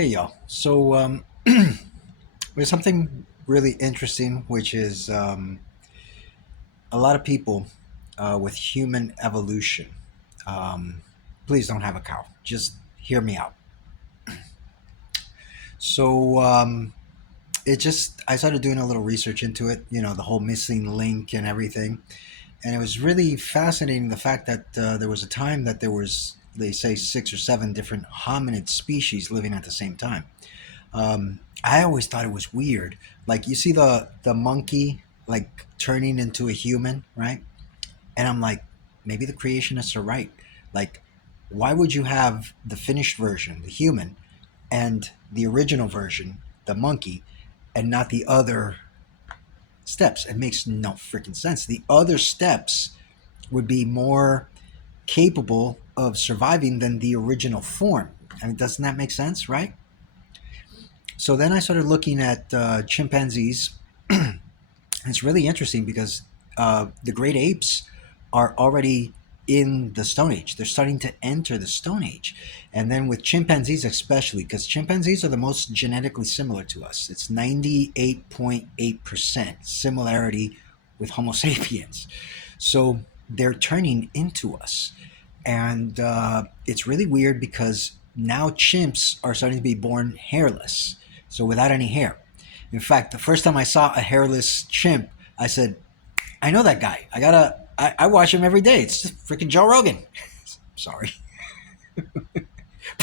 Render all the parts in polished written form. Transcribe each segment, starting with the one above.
Hey y'all. There's something really interesting, which is a lot of people with human evolution. Um, Please don't have a cow. Just hear me out. So it just I started doing a little research into it. You know, the whole missing link and everything, and it was really fascinating. The fact that there was a time that there was, they say, 6 or 7 different hominid species living at the same time. I always thought it was weird. Like you see the monkey like turning into a human, right? And I'm like, maybe the creationists are right. Like, why would you have the finished version, the human, and the original version, the monkey, and not the other steps? It makes no freaking sense. The other steps would be more capable of surviving than the original form. I mean, doesn't that make sense, right? So then I started looking at chimpanzees. It's really interesting because the great apes are already in the Stone Age. They're starting to enter the Stone Age. And then with chimpanzees, especially, because chimpanzees are the most genetically similar to us. It's 98.8% similarity with Homo sapiens. So they're turning into us. And it's really weird because now chimps are starting to be born hairless. So without any hair. In fact, the first time I saw a hairless chimp, I said, I know that guy. I watch him every day. It's just freaking Joe Rogan. Sorry.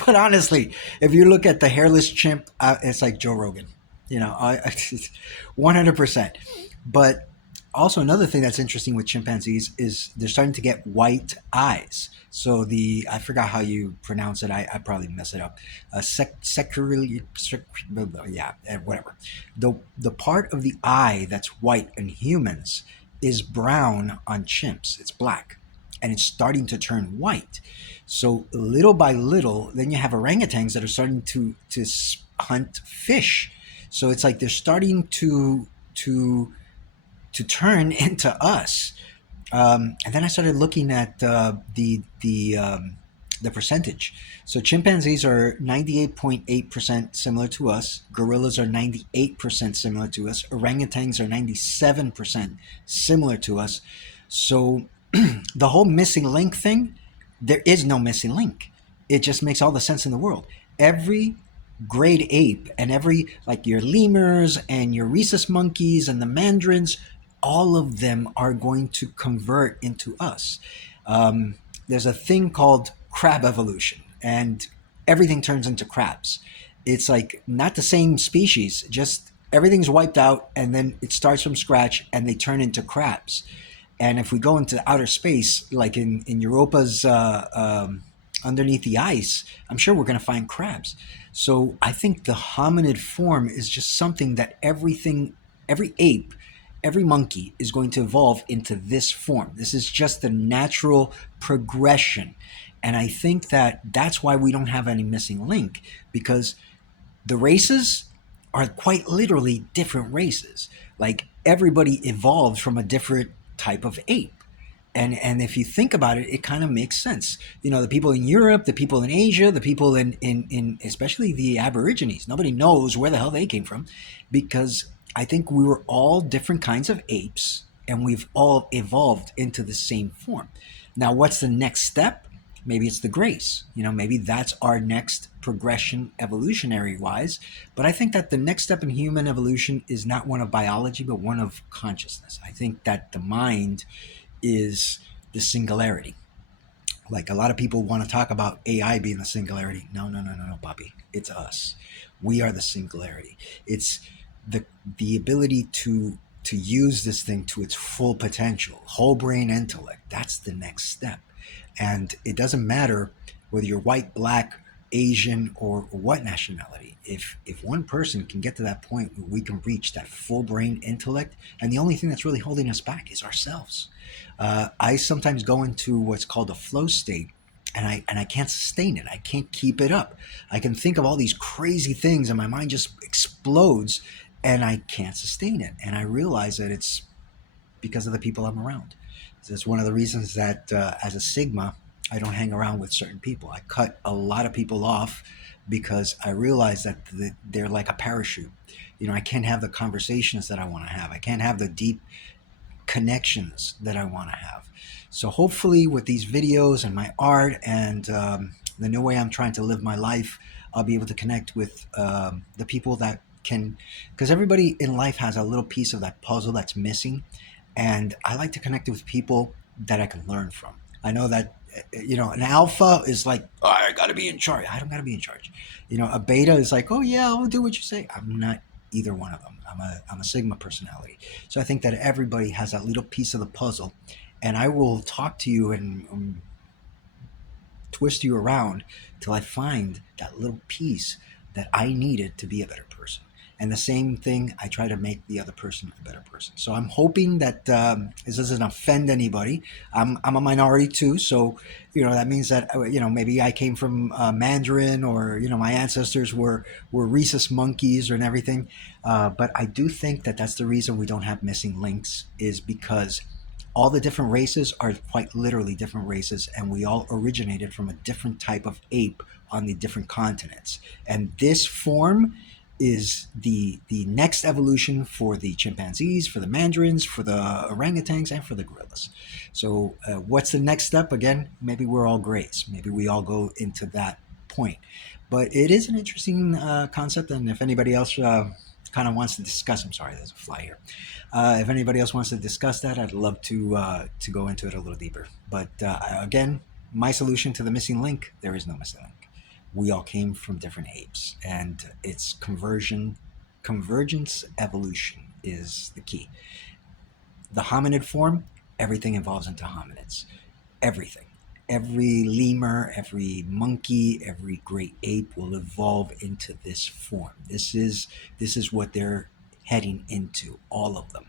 But honestly, if you look at the hairless chimp, it's like Joe Rogan. You know, 100%. But also another thing that's interesting with chimpanzees is they're starting to get white eyes. So I forgot how you pronounce it. I probably mess it up. Yeah, whatever. The part of the eye that's white in humans is brown on chimps. It's black, and it's starting to turn white. So little by little, then you have orangutans that are starting to hunt fish. So it's like they're starting to turn into us. And then I started looking at the percentage. So chimpanzees are 98.8% similar to us. Gorillas are 98% similar to us. Orangutans are 97% similar to us. So the whole missing link thing, there is no missing link. It just makes all the sense in the world. Every great ape and every, like your lemurs and your rhesus monkeys and the mandarins, all of them are going to convert into us. There's a thing called crab evolution, and everything turns into crabs. It's like not the same species, just everything's wiped out, and then it starts from scratch, and they turn into crabs. And if we go into outer space, like in Europa's underneath the ice, I'm sure we're going to find crabs. So I think the hominid form is just something that every ape, every monkey is going to evolve into this form. This is just the natural progression. And I think that that's why we don't have any missing link, because the races are quite literally different races. Like everybody evolved from a different type of ape. And if you think about it, it kind of makes sense. You know, the people in Europe, the people in Asia, the people in especially the Aborigines, nobody knows where the hell they came from, because I think we were all different kinds of apes and we've all evolved into the same form. Now, what's the next step? Maybe it's the grace. You know, maybe that's our next progression evolutionary wise. But I think that the next step in human evolution is not one of biology, but one of consciousness. I think that the mind is the singularity. Like a lot of people want to talk about AI being the singularity. No, no, no, no, no, Bobby. It's us. We are the singularity. It's the ability to use this thing to its full potential, whole brain intellect. That's the next step. And it doesn't matter whether you're white, black, Asian, or what nationality. If one person can get to that point where we can reach that full brain intellect, and the only thing that's really holding us back is ourselves. I sometimes go into what's called a flow state, and I can't sustain it. I can't keep it up. I can think of all these crazy things, and my mind just explodes, and I can't sustain it. And I realize that it's because of the people I'm around. So it's one of the reasons that as a Sigma, I don't hang around with certain people. I cut a lot of people off because I realized that they're like a parachute. I can't have the conversations that I want to have. I can't have the deep connections that I want to have. So hopefully, with these videos and my art and the new way I'm trying to live my life, I'll be able to connect with the people that can, because everybody in life has a little piece of that puzzle that's missing, and I like to connect with people that I can learn from. I know that an alpha is like, oh, I got to be in charge. I don't got to be in charge. A beta is like, oh yeah, I'll do what you say. I'm not either one of them. I'm a sigma personality. So I think that everybody has that little piece of the puzzle, and I will talk to you and twist you around till I find that little piece that I needed to be a better person. And the same thing, I try to make the other person a better person. So I'm hoping that this doesn't offend anybody. I'm a minority too, so that means that maybe I came from Mandarin, or my ancestors were rhesus monkeys and everything. But I do think that that's the reason we don't have missing links, is because all the different races are quite literally different races, and we all originated from a different type of ape on the different continents. And this form is the next evolution for the chimpanzees, for the mandarins, for the orangutans, and for the gorillas. So what's the next step? Again, maybe we're all grays. Maybe we all go into that point. But it is an interesting concept, and if anybody else kind of wants to discuss, I'm sorry, there's a fly here. If anybody else wants to discuss that, I'd love to go into it a little deeper. But again, my solution to the missing link: there is no missing link. We all came from different apes, and it's convergence evolution is the key. The hominid form, everything evolves into hominids. Everything. Every lemur, every monkey, every great ape will evolve into this form. This is what they're heading into, all of them.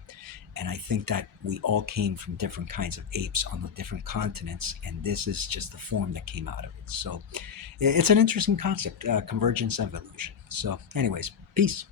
And I think that we all came from different kinds of apes on the different continents, and this is just the form that came out of it. So it's an interesting concept, convergence evolution. So anyways, peace.